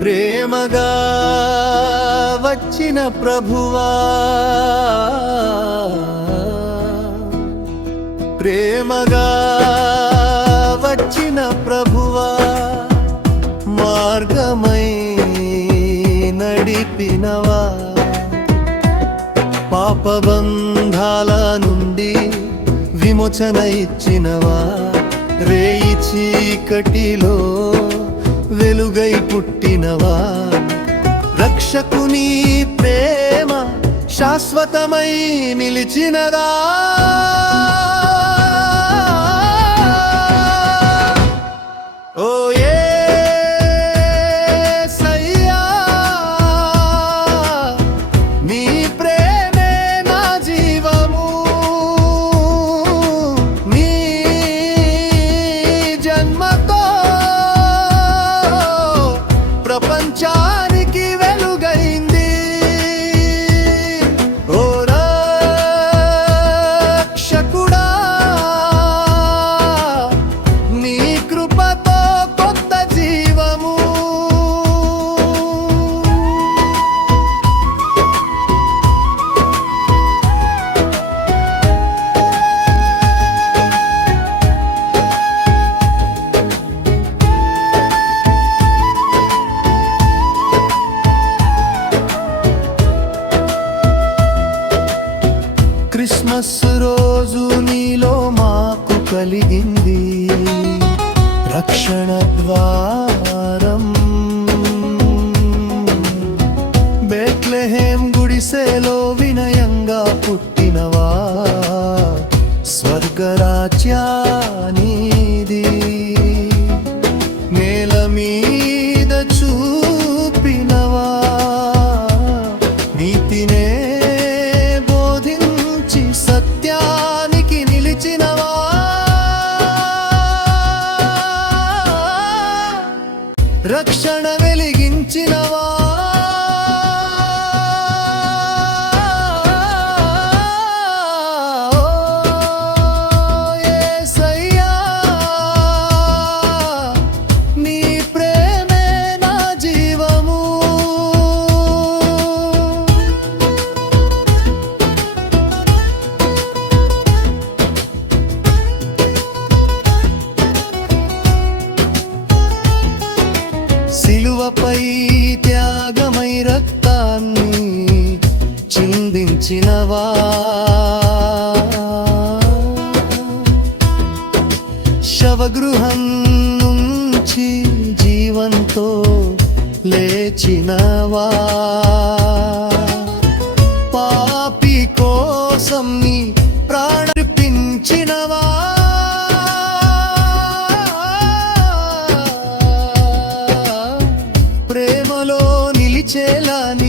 ప్రేమగా వచ్చిన ప్రభువా. ప్రేమగా వచ్చిన ప్రభువా. మార్గమై నడిపినవా. పాపబంధాల నుండి విమోచన ఇచ్చినవా. రేయి చీకటిలో వెలుగై పుట్టినవా? రక్షకుని ప్రేమ శాశ్వతమై నిలిచినదా? క్రిస్మస్ రోజు నీలో మాకు కలిగింది. రక్షణ ద్వారం. బెత్లెహేం గుడిసెలో వినయంగా పుట్టినవా? స్వర్గరాజ్యానిది. సిలువపై త్యాగమై రక్తాన్ని చిందించినవా? శవగృహం నుంచి జీవంతో లేచినవా? పాపి కోసం నీ Celani